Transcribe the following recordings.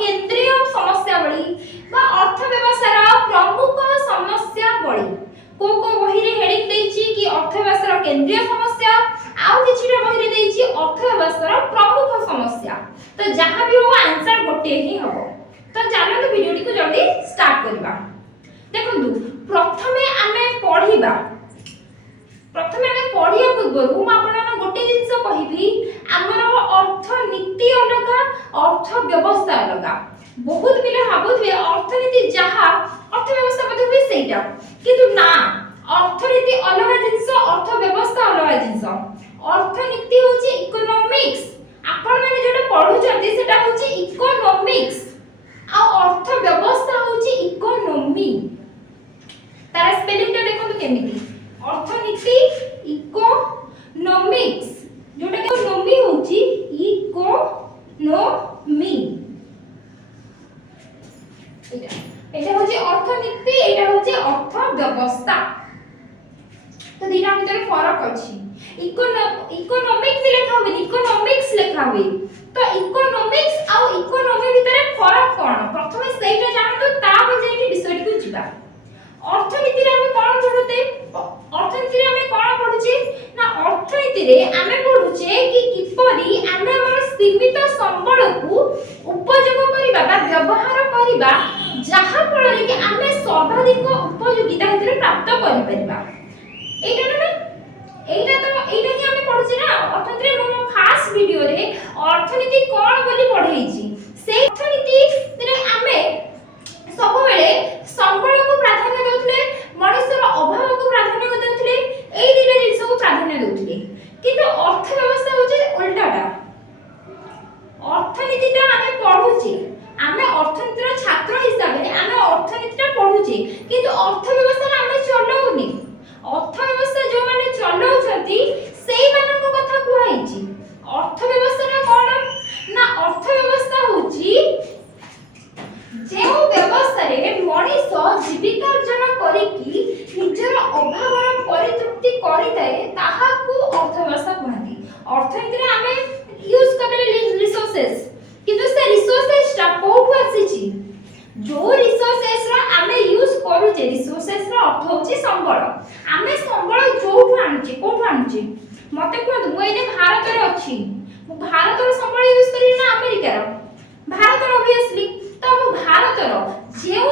केंद्रीय समस्यावली बा अर्थव्यवस्थार प्रमुख समस्यावली को बही रे हेडिंग देछि कि अर्थव्यवस्थार केंद्रीय समस्या आउ किछिटा बही रे देछि अर्थव्यवस्थार प्रमुख समस्या। तो जहां भी हो आंसर गोटे ही हबो। तो चलो वीडियो को जल्दी स्टार्ट करबा। देखंतु प्रथमे आमे पढिबा पूर्व मु आपन गोटे जिंस कहिबी हमर अर्थनीति अलगा अर्थव्यवस्था अलगा। बहुत पिले भाबुथबे अर्थनीति जहा अर्थव्यवस्था मध्ये भी सेटा किंतु ना अर्थनीति अलगा जिंस अर्थव्यवस्था अलगा जिंस। अर्थनीति होची इकोनॉमिक्स आपण माने जेटा पढुचंती सेटा होची इकोनॉमिक्स आ अर्थव्यवस्था होची इकोनॉमी। तार स्पेलिंग ता देखो केमिति अर्थनीति इकोनॉमिक्स जोटा के इकोनॉमी होची इकोनॉमी। एटा होची अर्थनीति एटा होची अर्थव्यवस्था। तो दिना भीतर फरक अछि। इकोनॉमिक्स लिखा हुए इकोनॉमिक्स लिखा हुए तो इकोनॉमिक्स आ इकोनॉमी भीतर फरक कोन प्रथमे सेटा जानतो तापर जेकी विषय को जिबा। अर्थनीति रे हम कोन पढुते अर्थनीति रे हम कोन पढुचे ना अर्थनीति रे हम पढुचे कि किपरि हम हमर सीमित संबल को उपयोग करिबा बा व्यवहार करिबा जहा फल कि हम सर्वाधिक उपयोगिता हितरे प्राप्त करि परिबा। एटा ना एटा तो एटा ही हम पढुचे ना अर्थनीति रे मो फास्ट वीडियो रे अर्थनीति कोन बोली पढेइची से अर्थनीति रे हम सब बेले संबल को प्राधान्य देउथले मनुष्यर अभाव को प्राधान्य देउथले एई दिले जिंस को प्राधान्य देउथले किंतु अर्थव्यवस्था होचे उल्टाटा। अर्थनीतिटा हम पढुचे हम अर्थनीतिर छात्र हिसाब रे हम अर्थनीतिटा पढुचे किंतु अर्थव्यवस्था हम चलौनी। अर्थव्यवस्था जो माने चलौछंती सेई मानक कथा कुहाइची। अर्थव्यवस्था कोन ना अर्थव्यवस्था होची जे व्यवस्था रे मनीष जीविका अर्जन करिकी निजर अभावर परितृप्ति करिताए ताहाकू अर्थव्यवस्था कहନ୍ତି। अर्थनीति रे हमें यूज करले रिसोर्सेस किंतु से रिसोर्सेस टा कोठु आसीची जो रिसोर्सेस रा हमें यूज करूचे रिसोर्सेस रा अर्थ होची संबल। हमें संबल जोठु आनुचे कोठु आनुचे मते कहत मु एने भारत रे अछि मु भारत रो संबल यूज करी ना अमेरिका रो भारत रो ऑब्वियसली तो भारत रो जेउ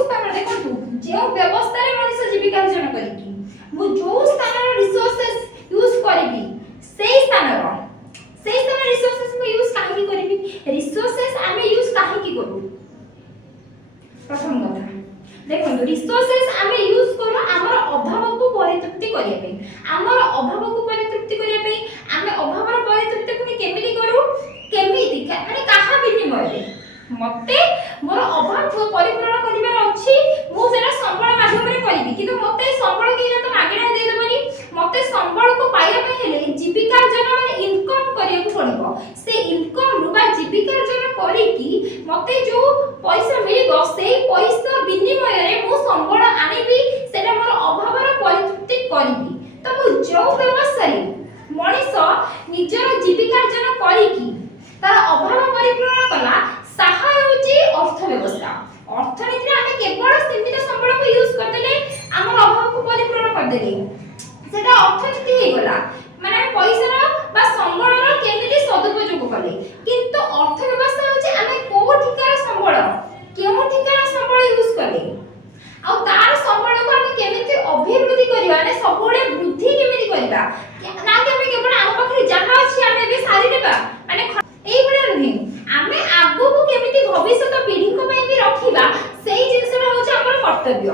स्थान देखंतु जेउ व्यवस्था रे मनुष्य जीविका अर्जन करिकी मु जो स्थान रो रिसोर्सेस यूज करबी सेई स्थान रिसोर्सेस मु यूज काहे करबी रिसोर्सेस हमें यूज काहे की करू। प्रथम कथा देखंतु रिसोर्सेस हमें यूज करू हमर अभाव को परितृप्ति करिया पे हमर अभाव को परितृप्ति करिया पे हमें अभाव रो परितृप्ति को केमिति करू केमिति माने काहा बिनिमय रे मते मोर अभाव को परिपूर्ण करिवार अछि मु जेना संबल माध्यम रे करिवि किंतु मते संबल के जत मागेना दे देबनी मते संबल को पाइया पे हेले जीविका अर्जन माने इनकम करिया को पड़िबो से इनकम रु बा जीविका अर्जन करिकी मते जो पैसा मिलिबो से पैसा विनिमय रे मु संबल आनिबि सेटा मोर अभाव रो परितृप्ति करिवि। तो मु जो व्यवस्था रे मनीष निजर जीविका अर्जन करिकी तार अभाव परिपूर्ण कला सहाय होची अर्थव्यवस्था। अर्थनीति रे हमें केवल सीमित संबल को यूज कर देले हमर अभाव को परिपूर्ण कर देले सेटा अर्थनीति हे गला माने पैसा रो बा संबल रो केमिति सदुपयोग कले किंतु अर्थव्यवस्था होची हमें कोठिकार संबल केउ ठिकार संबल यूज कले आ तार संबल को हमें केमिति अभिवृद्धि करिवा माने सबोडे वृद्धि केमिति करिवा ना कि हमें केवल हम पाखरे जहा अछि हमें बे सारी देबा माने एई बडा रही हमें आगो को केमिति भविष्यत पीढ़ी को पई भी रखिबा सेई जिंसरा होची हमर कर्तव्य।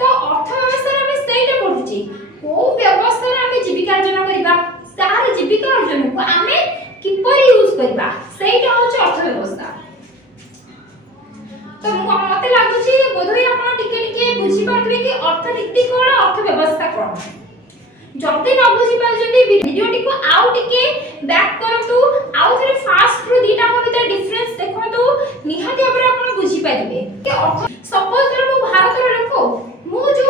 तो अर्थव्यवस्था रे हमें सेइटा पढुची को व्यवस्था रे हमें जीविका अर्जन करिबा तार जीविका अर्जन को हमें किपरि यूज करिबा सेइटा होची अर्थव्यवस्था। तो मते लागुची बोधय आपण टिके बुझी पाथबे कि अर्थनीति कोन अर्थव्यवस्था कोन जल्दी न बुझी पाजोनी वीडियो टिको आउ टिके बैक करतु आउ थरे फास्ट रु दीटा को भीतर डिफरेंस देखंतु निहाती हमरे आपण बुझी पाइबे कि अर्थ सपोज कर मु भारत रो लोक मु जो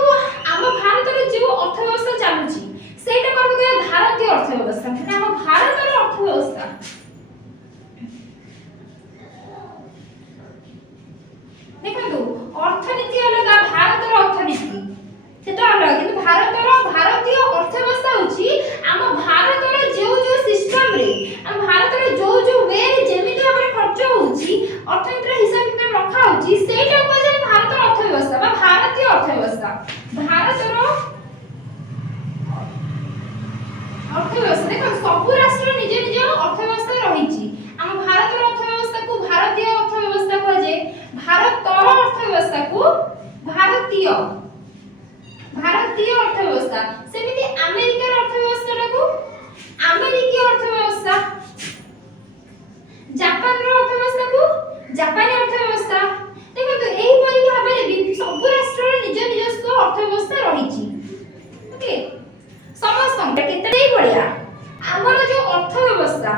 हम भारत रो जो अर्थव्यवस्था चालुची सेटा को हम भारतीय अर्थव्यवस्था हम भारत रो अर्थव्यवस्था ଭାରତର ଭାରତୀୟ ଅର୍ଥବ୍ୟବସ୍ଥା ହେଉଛି ଆମ ଭାରତର ଯେଉଁ ଯେଉଁ ସିଷ୍ଟମରେ ଆମ ଭାରତର ଯେଉଁ ୱେ ରେ ଯେମିତି ଭାବରେ ଖର୍ଚ୍ଚ ହେଉଛି ଅର୍ଥନୀତିର ହିସାବ କିତାବ ରଖା ହେଉଛି ସେଇଟା କୁହାଯାଏ ଭାରତର ଅର୍ଥବ୍ୟବସ୍ଥା ବା ଭାରତୀୟ ଅର୍ଥବ୍ୟବସ୍ଥା। ଭାରତର ଅର୍ଥବ୍ୟବସ୍ଥା ଦେଖ ସବୁ ରାଷ୍ଟ୍ର ନିଜ ନିଜ ଅର୍ଥବ୍ୟବସ୍ଥା ରହିଛି। ଆମ ଭାରତର ଅର୍ଥବ୍ୟବସ୍ଥାକୁ ଭାରତୀୟ ଅର୍ଥବ୍ୟବସ୍ଥା କୁହାଯାଏ, ଭାରତର ଅର୍ଥବ୍ୟବସ୍ଥାକୁ ଭାରତୀୟ ଅର୍ଥବ୍ୟବସ୍ଥା। ସେମିତି ଆମେରିକାର ଅର୍ଥବ୍ୟବସ୍ଥାଟାକୁ ଆମେରିକୀୟ ଅର୍ଥବ୍ୟବସ୍ଥା, ଜାପାନର ଅର୍ଥବ୍ୟବସ୍ଥାକୁ ଜାପାନୀ ଅର୍ଥବ୍ୟବସ୍ଥା। ଦେଖନ୍ତୁ ଏହିପରି ଭାବରେ ସବୁ ରାଷ୍ଟ୍ରର ନିଜ ନିଜସ୍ୱ ଅର୍ଥବ୍ୟବସ୍ଥା ରହିଛି। ଓକେ, ସମସ୍ତଙ୍କର କେତେ ଭଳିଆ ଆମର ଯୋଉ ଅର୍ଥବ୍ୟବସ୍ଥା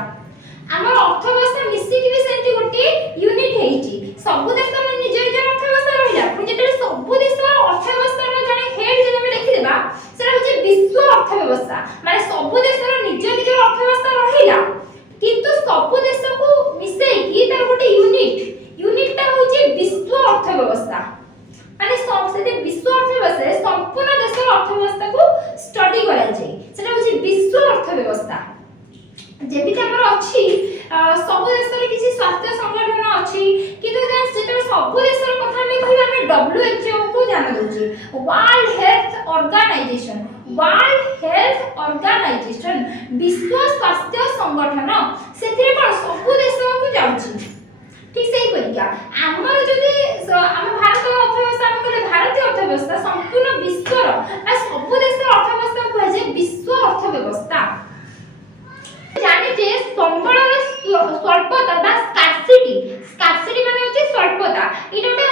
ମିଶିକି ବି ସେମିତି ଗୋଟିଏ ୟୁନିଟ୍ ହେଇଛି। ସବୁ ଦେଶର ନିଜ ନିଜ ଅର୍ଥବ୍ୟବସ୍ଥା ରହିଲା, ପୁଣି ଯେତେବେଳେ ସବୁ ଦେଶର ଅର୍ଥବ୍ୟବସ୍ଥାର ଜଣେ ହେଡ୍ ଯଦି ଆମେ ଲେଖିଦେବା ସେଟା ହେଉଛି ବିଶ୍ୱ ଅର୍ଥବ୍ୟବସ୍ଥା। ମାନେ ସବୁ ଦେଶର ନିଜ ନିଜର ଅର୍ଥବ୍ୟବସ୍ଥା ରହିଲା କିନ୍ତୁ ସବୁ ଦେଶକୁ ମିଶେଇକି ତାର ଗୋଟେ ୟୁନିଟଟା ହେଉଛି ବିଶ୍ୱ ଅର୍ଥବ୍ୟବସ୍ଥା। ମାନେ ସେଠି ବିଶ୍ୱ ଅର୍ଥବ୍ୟବସ୍ଥାରେ ସମ୍ପୂର୍ଣ୍ଣ ଦେଶର ଅର୍ଥବ୍ୟବସ୍ଥାକୁ ଷ୍ଟଡି କରାଯାଏ, ସେଟା ହେଉଛି ବିଶ୍ୱ ଅର୍ଥବ୍ୟବସ୍ଥା। ଯେମିତି ଆମର ଅଛି ସବୁ ଦେଶରେ କିଛି ସ୍ୱାସ୍ଥ୍ୟ ସଂଗଠନ ଅଛି କିନ୍ତୁ ଯେତେବେଳେ ସବୁ ଦେଶର କଥା ଆମେ କହିବା ଆମେ WHO କୁ ଧ୍ୟାନ ଦେଉଛେ, ୱାର୍ଲଡ ହେଲ୍ଥ ଅର୍ଗାନାଇଜେସନ ବିଶ୍ୱ ସ୍ୱାସ୍ଥ୍ୟ ସଂଗଠନ, ସେଥିରେ କ'ଣ ସବୁ ଦେଶକୁ ଯାଉଛି। ঠিক সেই পরীক্ষা আমার যদি ଆମ ଭାରତର ଅର୍ଥବ୍ୟବସ୍ଥା ଆମେ କହିଲେ ଭାରତୀୟ ଅର୍ଥବ୍ୟବସ୍ଥା ସମ୍ପୂର୍ଣ୍ଣ ବିଶ୍ୱର ବା ସବୁ ଦେଶର ଅର୍ଥବ୍ୟବସ୍ଥା କୁହାଯାଏ ବିଶ୍ୱ ଅର୍ଥବ୍ୟବସ୍ଥା। ଜାଣିଛେ ସମ୍ବଳର ସ୍ୱଳ୍ପତା ବା ସ୍କାର୍ସିଟି ମାନେ ହେଉଛି ସ୍ୱଳ୍ପତା, ଏଇଟା ଗୋଟେ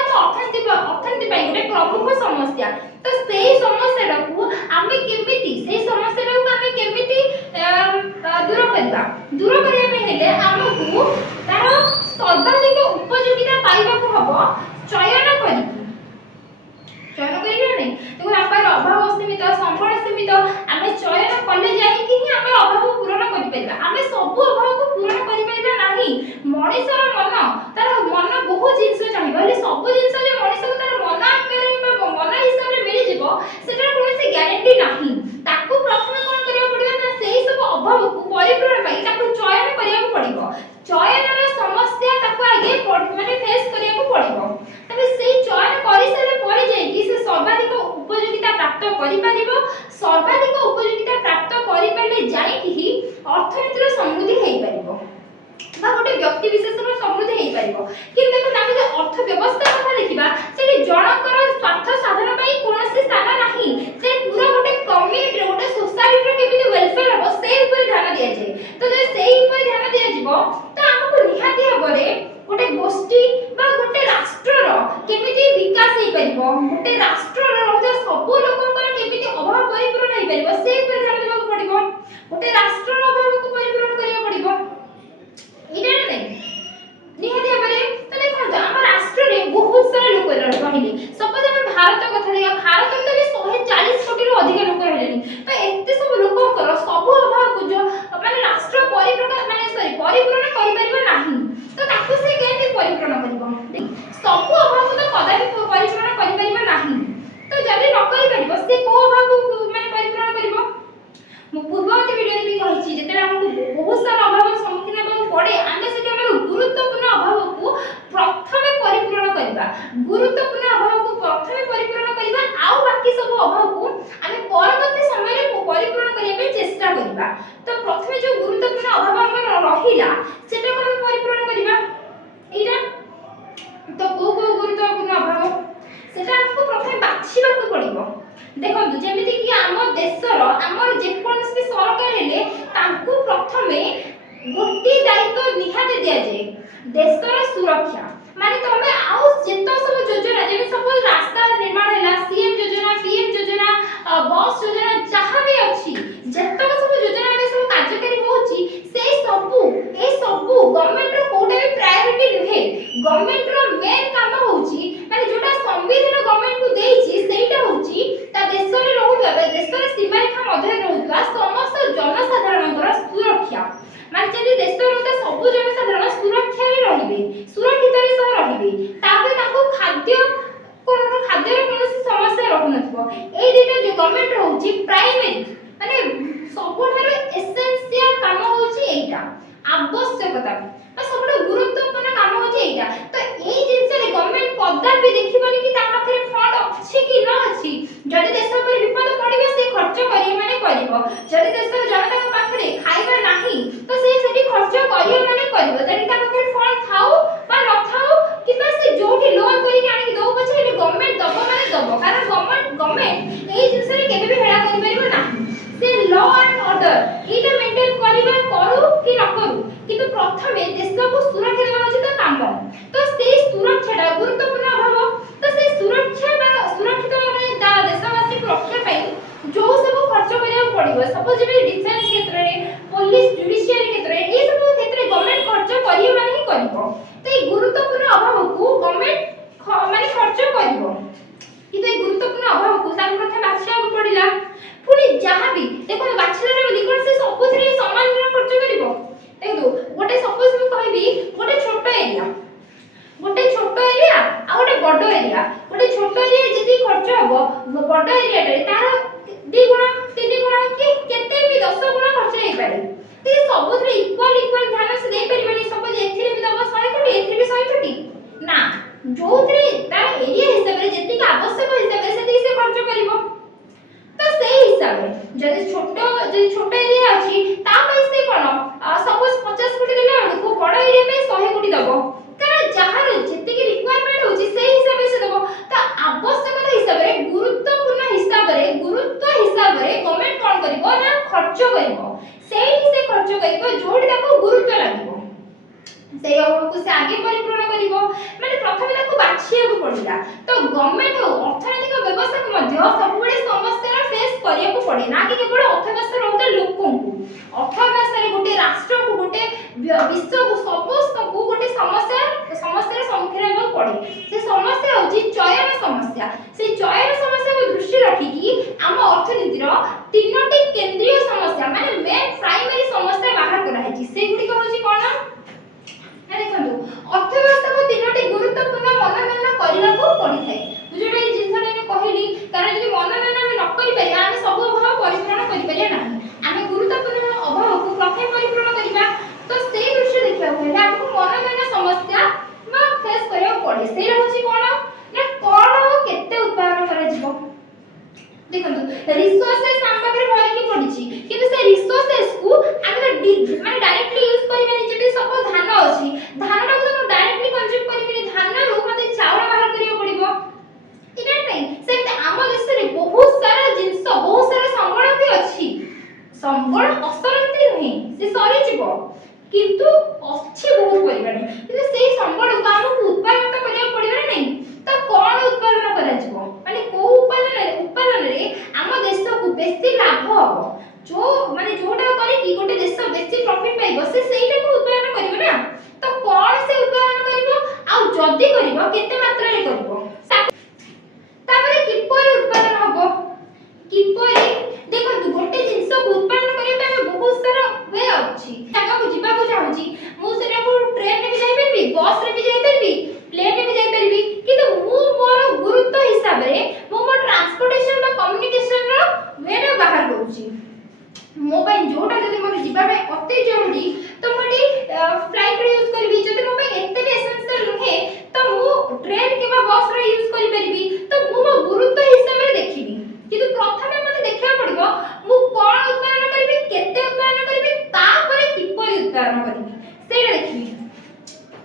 ଆମ ଅର୍ଥନୀତି ପାଇଁ ଗୋଟେ ପ୍ରମୁଖ ସମସ୍ୟା। ତ ସେଇ ସମସ୍ୟାଟାକୁ ଆମେ କେମିତି ଦୂର କରିବା ପାଇଁ ହେଲେ ଆମକୁ ତାର ସର୍ବାଧିକ ଉପଯୋଗିତା ପାଇବାକୁ ହବ ଚୟନ କରିକି ନାହିଁ। ଦେଖ ଆମର ଅଭାବ ସୀମିତ, ସମ୍ବଳ ସୀମିତ, ଆମେ ଚୟନ କଲେ ଯାଇକି ହିଁ ଆମେ ଅଭାବ ପୂରଣ କରିପାରିବା। ଆମେ ସବୁ ଅଭାବକୁ ପୂରଣ କରିପାରିବା ନାହିଁ। ମଣିଷର ତାର ମନ ବହୁତ ଜିନିଷ ଚାହିଁବ, ହେଲେ ସବୁ ଜିନିଷ ଯେ ମଣିଷକୁ ତାର ମନ ଆକାରରେ ବା ମନ ହିସାବରେ ମିଳିଯିବ ସେଟାର କୌଣସି ଗ୍ୟାରେଣ୍ଟି ନାହିଁ। ତାକୁ ପ୍ରଥମେ କ'ଣ କରିବାକୁ ପଡ଼ିବ ନା ସେଇ ସବୁ ଅଭାବକୁ ପରିପୂରଣ ପାଇଁ ତାକୁ ଚୟନ କରିବାକୁ ପଡ଼ିବ। ଚୟନର ସମସ୍ୟା ତାକୁ ଆଗେ ଫେସ୍ କରିବାକୁ ପଡ଼ିବ। ତେବେ ସେଇ ଚୟନ କରିସାରିଲା ପରେ ଯାଇକି ସେ ସର୍ବାଧିକ ଉପଯୋଗିତା ପ୍ରାପ୍ତ କରିପାରିବ। ସର୍ବାଧିକ ଉପଯୋଗିତା ପ୍ରାପ୍ତ କରିପାରିଲେ ଯାଇକି ହିଁ ଅର୍ଥନୀତିର ସମୃଦ୍ଧି ହେଇପାରିବ বা ଗୋଟେ ବ୍ୟକ୍ତି ବିଶେଷର ସମୃଦ୍ଧି ହେଇପାରିବ। କିନ୍ତୁ ଦେଖନ୍ତୁ ଆମେ ଯଦି ଅର୍ଥ ବ୍ୟବସ୍ଥା କଥା ଦେଖିବା ସେଠି ଜଣଙ୍କର ସ୍ୱାର୍ଥ ସାଧନ ପାଇଁ କୌଣସି ସ୍ଥାନ ନାହିଁ। ସେ ପୁରା ଗୋଟେ କମ୍ୟୁନିଟିର ଗୋଟେ ସୋସାଇଟିର କେମିତି ୱେଲଫେୟାର ହେବ ସେଇ ଉପରେ ଧ୍ୟାନ ଦିଆଯାଏ। ତ ଯଦି ସେଇ ଉପରେ ଧ୍ୟାନ ଦିଆଯିବ ତ ଆମକୁ ନିହାତି ଭାବରେ ଗୋଟେ ଗୋଷ୍ଠୀ ବା ଗୋଟେ ରାଷ୍ଟ୍ରର କେମିତି ବିକାଶ ହେଇପାରିବ, ଗୋଟେ ରାଷ୍ଟ୍ରର ରହୁଥିବା ସବୁ ଲୋକଙ୍କର କେମିତି ଅଭାବ ପରିପୂରଣ ହେଇପାରିବ ସେଇ ଉପରେ ଧ୍ୟାନ ଦେବାକୁ ପଡ଼ିବ। ଗୋଟେ ରାଷ୍ଟ୍ରର ଅଭାବକୁ ପରିପୂରଣ କରିବାକୁ ପଡ଼ିବ, ଏଇଟା ନାହିଁ ନିହାତି ଭାବରେ। ତ ଦେଖନ୍ତୁ ଆମ ରାଷ୍ଟ୍ରରେ ବହୁତ ସାରା ଲୋକ ରହିଲେ, ସପୋଜ ଆମେ ଭାରତ କଥା ଦେଖିବା, ଭାରତରେ ତ ଏବେ 140 କୋଟିରୁ ଅଧିକ ଲୋକ ରହିଲେଣି। ତ ଏତେ ସବୁ ଲୋକଙ୍କର ସବୁ ଅଭାବକୁ ମାନେ ରାଷ୍ଟ୍ର ପରିପୂରଣ କରିପାରିବ ନାହିଁ। ତ ତାକୁ ସେ କେମିତି ପରିପୂରଣ କରିବ? ସବୁ ଅଭାବକୁ ତ କଦାପି ପରିପୂରଣ କରିପାରିବ ନାହିଁ। ତ ଯଦି ନ କରିପାରିବ ସେ କୋଉ ଅଭାବକୁ ମାନେ ପରିପୂରଣ କରିବ? ମୁଁ ପୂର୍ବବର୍ତ୍ତୀ ଭିଡ଼ିଓରେ ବି କହିଛି ଯେତେବେଳେ ଆମକୁ ବହୁତ ସାରା ଅଭାବର ସମ୍ମୁଖୀନ ହେବାକୁ ପଡ଼େ ଆମେ ସେଠି ଆମର ଗୁରୁତ୍ୱପୂର୍ଣ୍ଣ ଅଭାବକୁ ପ୍ରଥମେ ପରିପୂରଣ କରିବା। ଆଉ ବାକି ସବୁ ଅଭାବକୁ ଆମେ ପରବର୍ତ୍ତୀ ସମୟରେ ପରିପୂରଣ କରିବା ପାଇଁ ଚେଷ୍ଟା କରିବା। ତ ପ୍ରଥମେ ଯୋଉ ଗୁରୁତ୍ୱପୂର୍ଣ୍ଣ ଅଭାବ ଆମର ରହିଲା ସେଟାକୁ ଆମେ ପରିପୂରଣ କରିବା। ଏଇଟା ତ କୋଉ ଗୁରୁତ୍ୱପୂର୍ଣ୍ଣ ଅଭାବ ସେଟା ଆମକୁ ପ୍ରଥମେ ବାଛିବାକୁ ପଡ଼ିବ। ଦେଖନ୍ତୁ ଯେମିତି କି ଆମ ଦେଶର ଆମର ଯେକୌଣସି ସରକାର ହେଲେ ତାଙ୍କୁ ପ୍ରଥମେ ଗୋଟିଏ ଦାୟିତ୍ୱ ନିହାତି ଦିଆଯାଏ, ଦେଶର ସୁରକ୍ଷା। ମାନେ ତମେ ଆଉ ଯେତେ ସବୁ ଯୋଜନା ଯେମିତି ସବୁ ରାସ୍ତା ନିର୍ମାଣ ହେଲା, ସିଏମ ଯୋଜନା, ପିଏମ ଯୋଜନା, ବସ୍ ଯୋଜନା ଯାହା ବି ଅଛି ଯେତେ ସବୁ ଯୋଜନା ଏବେ ସବୁ କାର୍ଯ୍ୟକାରୀ ହେଉଛି ସେଇ ସବୁ ଗଭର୍ଣ୍ଣମେଣ୍ଟର କୋଉଟା ବି ପ୍ରାୟୋରିଟି ନୁହେଁ। ଗଭର୍ଣ୍ଣମେଣ୍ଟର ମେନ୍ କାମ ହେଉଛି ମାନେ ଯୋଉଟା ସମ୍ବିଧାନ ଗଭର୍ଣ୍ଣମେଣ୍ଟକୁ ଦେଇଛି ସେଇଟା ହେଉଛି ତା ଦେଶରେ ରହୁଥିବା ଦେଶର ସୀମାରେଖା ମଧ୍ୟରେ ରହୁଥିବା ସମସ୍ତ ଜନସାଧାରଣଙ୍କର ସୁରକ୍ଷା। ମାନେ ଯଦି ଦେଶରେ ରହୁଥିବା ସବୁ ଜନସାଧାରଣ ସୁରକ୍ଷାରେ ରହିବେ, ସୁରକ୍ଷିତରେ ସହ ରହିବେ। ତାପରେ ତାଙ୍କୁ ଖାଦ୍ୟ गवर्नमेंट रहउची प्राइमरी माने सबठारो एसेंशियल काम होउची एटा आवश्यकता बा सबठो गुरुत्वपूर्ण काम होउची एटा तो एई जिंस रे गवर्नमेंट कदापि देखिबनी कि ता पाखरे फंड अछि कि न अछि जदि देश पर विपद पड़िबे से खर्च करी माने करिवो जदि देशर जनता पाखरे खाइबा नाही तो से सेठी खर्च करियो माने करिवो जदि ता पाखरे फंड थाउ बा न थाउ कि बस जोठी लोन करी के आनी दो पछे गवर्नमेंट दबो माने दबो कारण गवर्नमेंट एई जिंस रे केबे भी हेला करि परिबो नाही से law and order Etah maintain करिबा करू कि न करू किंतु प्रथमे देश को सुरक्षा देबा अछि त काम तो से सुरक्षाटा गुरुत्वपूर्ण अभाव तो से सुरक्षा बा सुरक्षित माने देशवासी रक्षा पाई जो सब खर्च करिया पड़िबो सपोज जे डिफेंस क्षेत्र रे पुलिस जुडिशियरी क्षेत्र रे ए सब क्षेत्र रे गवर्नमेंट खर्च करियो माने ही करिवो तो ए गुरुत्वपूर्ण अभाव को गवर्नमेंट माने खर्च करिवो किंतु ए गुरुत्वपूर्ण अभाव को ता प्रथम बाछिया को पड़िला पुनी जहां भी देखो बाछिला रे लिखन से सपोज रे समान खर्च करिवो देखो गोटे सपोज मैं कहबी गोटे छोटो एरिया आ गोटे बड़ एरिया गोटे छोटो एरिया जति खर्च हबो बड़ एरिया रे तार 2 गुणा 3 गुणा कि केते भी 10 गुणा खर्च हे पारे ते सबुथरे इक्वल ध्यान से दे परिबनी सपोज एथिरे भी दबो 100 कोटी एथिरे भी 100 कोटी ना जोथरे तार एरिया हिसाब रे जति का आवश्यक हिसाब रे सेति से खर्च करिवो तो सेही हिसाब रे जदि छोटो एरिया अछि ता पई से कोन सपोज 50 कोटी देला को बड़ एरिया में 100 कोटी दबो कारण जहार जति की रिक्वायरमेंट होची सेही हिसाब से दबो तो आवश्यकता हिसाब रे गुरुत्वपूर्ण हिसाब रे गवर्नमेंट कोन करिवो ना खर्च करिवो सेही से खर्च करिवो जोडी ताको गुरुत्व लागिवो से को से आगे परिपूर्ण करिवो माने प्रथमे ताको बाछिया को पड़िला तो गवर्नमेंट अर्थनैतिक व्यवस्था को मध्य सब बडे समस्या फेस करिया को पड़े ना कि केवल अर्थव्यवस्था रहता लोकों को अर्थव्यवस्था रे गोटे राष्ट्र को गोटे विश्व को समस्त को गोटे समस्या सम्मुखीन हेबा पड़े से समस्या होची चयन समस्या से चयन समस्या को दृष्टि रखी कि हम अर्थनीति रो तीनोटी केंद्रीय समस्या माने मेन प्राइमरी समस्या बाहर करा है से गुडी को होची कोन देखंतु अर्थव्यवस्था को तीनोटी गुरुत्वपूर्ण मनोनयन करबा को पड़ी थाए बुझोटा ए जिंसटा ने कहली कारण जदि मनोनयन हम न करि पारि हम सब अभाव परिपूर्ण करि पारि ना हम गुरुत्वपूर्ण अभाव को प्रथम परिपूर्ण करिबा तो से दृश्य देखिबा हेले हमको मनोनयन समस्या मा फेस करियो पड़े से रहउची कोन ना कोन केते उत्पादन करा जिवो देखंतु रिसोर्सेस हम पाखरे भय की पड़िची किंतु से रिसोर्सेस को हम माने डायरेक्टली यूज करिबेनी जेबे सपोज धान अछि धानटा को हम डायरेक्टली कंज्यूम करिबेनी धान रो मते चावल बाहर करियो पड़िबो इटा नै सेते आम देश रे बहुत सारा जिंस बहुत सारा संबळ भी अछि संबळ असरंती नै से सरी जिवो किंतु अछि बहुत परिमाण किंतु सेही संबळ को हमकु उत्पादन करियो पड़िबो नै तो कोन उत्पादन करा जिवो माने को उत्पादन रे आम देश को बेसी लाभ हो जो माने जोटा करे कि गोटे देश बेसी प्रॉफिट पाइबो से सेहीटा को उत्पादन करिवो ना तो कोन से उत्पादन करिवो आ जदी करिवो केते मात्रा रे करिवो तापरे किपरि उत्पादन हबो किपरि देखो गोटे जिंस को उत्पादन करिबा में बहुत सारा वे अछि जगह को जिबा को चाहूची मु सेटा को ट्रेन में भी जाई परबी बस रे भी जाई परबी प्लेन में भी जाई परबी किंतु मु मोर गुरुत्व हिसाब रे मु मोर ट्रांसपोर्टेशन बा कम्युनिकेशन रो वे बाहर करूची मोबाइल जोटा जदि मोर जिबा में अति जरूरी तो मोटी फ्लाइट रे यूज करबी जदि मोबाइल एते भी एसेंशियल नहे तो मु ट्रेन के बस रे यूज करि परबी तो मु मो गुरुत्व हिसाब रे देखिबी किंतु प्रथमे मते देखिया पड़िबो मु कोन उत्पादन करबी केते उत्पादन करबी तापरे किपरि उत्पादन करबी सेटा देखिबी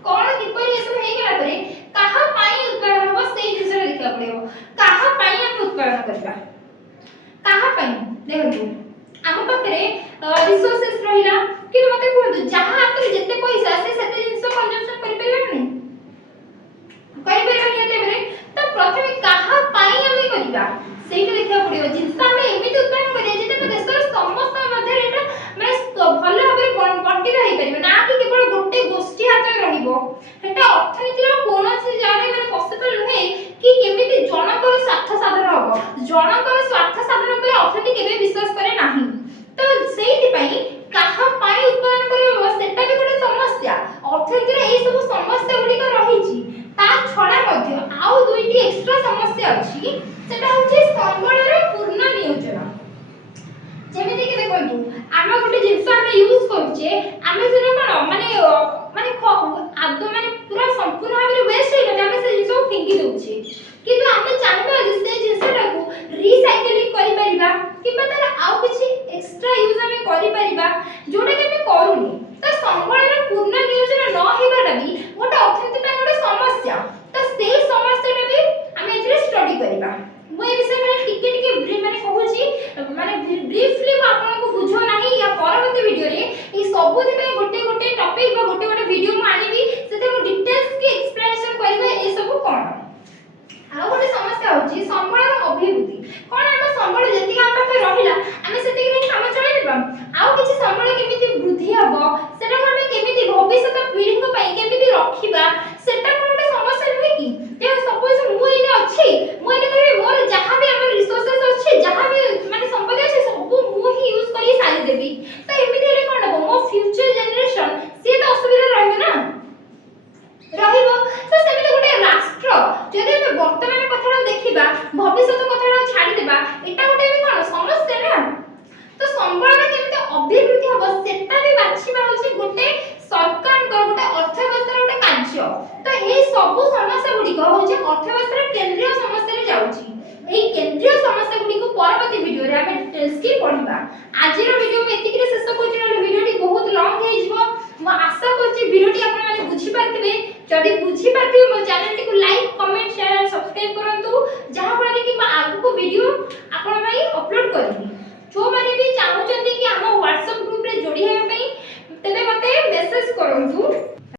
कोन किपरि ए सब हे गेला परे काहा पाई उत्पादन हो सेही जिंस देखिया पड़िबो काहा पाई हम उत्पादन करबा काहा पाई देखो हम पाखरे रिसोर्सेस रहिला कि मते कहू जहां आपरे जते पैसा से सेते जिंस कंजम्पशन करि परिबा नै रे तो प्रथमे काहा पाई हम करिबा सेही देखिया पड़िबो जिंस हम एमिति उत्पादन करिया जेते देशर समस्त मध्ये एटा माने भलो भाबरे बंटी रहि परिबो ना कि केवल गोटे गोष्ठी हाथ रहिबो एटा अर्थनीति रो कोनोसी जाने माने पॉसिबल नहे कि केमिति जनकर स्वार्थ साधन हबो जनकर स्वार्थ साधन पर अर्थनीति केबे विश्वास करे नाही तो सेही पई काहा पाई उत्पादन करबो सेटा भी गोटे समस्या अर्थनीति रे एई सब समस्या गुडी को रहिची ता छडा मध्ये आउ दुईटी एक्स्ट्रा समस्या अछि सेटा होची संबळर पूर्ण नियोजन ଆମେ ୟୁଜ କରୁଛେ ଆମେ ସେଟା କଣ ମାନେ ମାନେ ଆଦ ମାନେ ପୁରା ସମ୍ପୂର୍ଣ୍ଣ ଭାବରେ ୱେଷ୍ଟ ହେଇଗଲେ ଆମେ ସେ ଜିନିଷକୁ ଫିଙ୍ଗି ଦଉଛେ କିନ୍ତୁ ଆମେ ଚାହିଁବା ଯେ ସେ ଜିନିଷଟାକୁ ରିସାଇକ୍ଲିଂ କରିପାରିବା କିମ୍ବା ତାର ଆଉ କିଛି ଏକ୍ସଟ୍ରା ୟୁଜ ଆମେ କରିପାରିବା ଯୋଉଟା କି ଆମେ କରୁନି ତ ସମ୍ବଳର ପୂର୍ଣ୍ଣ ନିୟୋଜନ ନ ହେବାଟା ବି ଗୋଟେ ଅର୍ଥନୀତି ପାଇଁ ଗୋଟେ ସମସ୍ୟା ତ ସେଇ ସମସ୍ୟାଟା ବି ଆମେ ଏଥିରେ ଷ୍ଟଡି କରିବା ମୁଁ ଏ ବିଷୟରେ ମାନେ ଟିକେ ଟିକେ ମାନେ କହୁଛି ମାନେ ବ୍ରିଫଲି ମୁଁ ଆପଣଙ୍କୁ ବୁଝାଉ ନାହିଁ या ପରବର୍ତ୍ତୀ ଭିଡ଼ିଓରେ এই ସବୁଥି ପାଇଁ ଗୋଟେ ଗୋଟେ ଟପିକ ବା ଗୋଟେ ଗୋଟେ ଭିଡ଼ିଓ ମୁଁ ଆଣିବି ସେଥିରେ ମୁଁ ଡିଟେଲ୍ସ କି ଏକ୍ସପ୍ଲାନେସନ କରିବି ଏ ସବୁ କଣ ଆଉ ଗୋଟେ ସମସ୍ୟା ହେଉଛି ସମ୍ବଳର ଅଭିବୃଦ୍ଧି କଣ ଆମ ସମ୍ବଳ ଯେତିକି ଆମ ପାଖରେ ରହିଲା ଆମେ ସେତିକି ନେଇ କାମ ଚଳାଇଦେବା ଆଉ କିଛି ସମ୍ବଳ କେମିତି ବୃଦ୍ଧି ହେବ ସେଟାକୁ ଆମେ କେମିତି ଭବିଷ୍ୟତ ପିଢ଼ିଙ୍କ ପାଇଁ କେମିତି ରଖିବା ସେଟା କଣ ଗୋଟେ ସମସ୍ୟା ନୁହେଁ କି ଯେ ସପୋଜ ମୁଁ ଏଇନେ ଅଛି ମୁଁ ଏଇନେ କହିବି ମୋର ଯାହା ବି ଆମର ରିସୋର୍ସେସ୍ ଅଛି ଯାହା ବି ମାନେ ସମ୍ପତ୍ତି ଅଛି ସବୁ ମୁଁ ହିଁ ୟୁଜ କରି ସାରିଦେବି ତ ଏମିତି ହେଲେ କଣ ହେବ ମୋ ଫ୍ୟୁଚର ଜେନେରେସନ ସିଏ ତ ଅସୁବିଧାରେ ରହିବ ନା ରହିବ ତ ସେମିତି ଗୋଟେ ରାଷ୍ଟ୍ର ଯଦି ଆମେ ବର୍ତ୍ତମାନ କଥାଟାକୁ ଦେଖିବା ଭବିଷ୍ୟତ କଥାଟାକୁ ଛାଡ଼ିଦେବା ଏଟା ଗୋଟେ ବି କଣ ସମସ୍ୟା ନା ତ ସମ୍ବଳର କେମିତି ଅଭିବୃଦ୍ଧି ହେବ ସେଟା ବି ବାଛିବା ହେଉଛି ଗୋଟେ ସରକାରଙ୍କର ଗୋଟେ ଅର୍ଥବ୍ୟବସ୍ଥାର ଗୋଟେ କାର୍ଯ୍ୟ ତ ଏହି ସବୁ ସମସ୍ୟା ଗୁଡ଼ିକ ହେଉଛି ଅର୍ଥବ୍ୟବସ୍ଥାର କେନ୍ଦ୍ରୀୟ ସମସ୍ୟାରେ ଯାଉଛି এই কেন্দ্রীয় সমস্যাগুলিକୁ পরবর্তী ভিডিওরে আমি ডিটেলসলি পড়িবা আজির ভিডিও মু এতিকিরে শেষ করছি নলে ভিডিওটি বহুত লং ହେଇଯିବ ମୁଁ ଆଶା କରୁଛି ଭିଡ଼ିଓଟି ଆପଣମାନେ ବୁଝି ପାରିଥିବେ ଯଦି ବୁଝି ପାରିଥିବେ ମୋ ଚ୍ୟାନେଲଟିକୁ ଲାଇକ୍ କମେଣ୍ଟ ସେୟାର ଆଉ ସବସ୍କ୍ରାଇବ କରନ୍ତୁ ଯାହା ଫଳରେ କି ମୁଁ ଆଗକୁ ଭିଡ଼ିଓ ଆପଣଙ୍କ ପାଇଁ ଅପଲୋଡ କରିବି ଯୋଉମାନେ ବି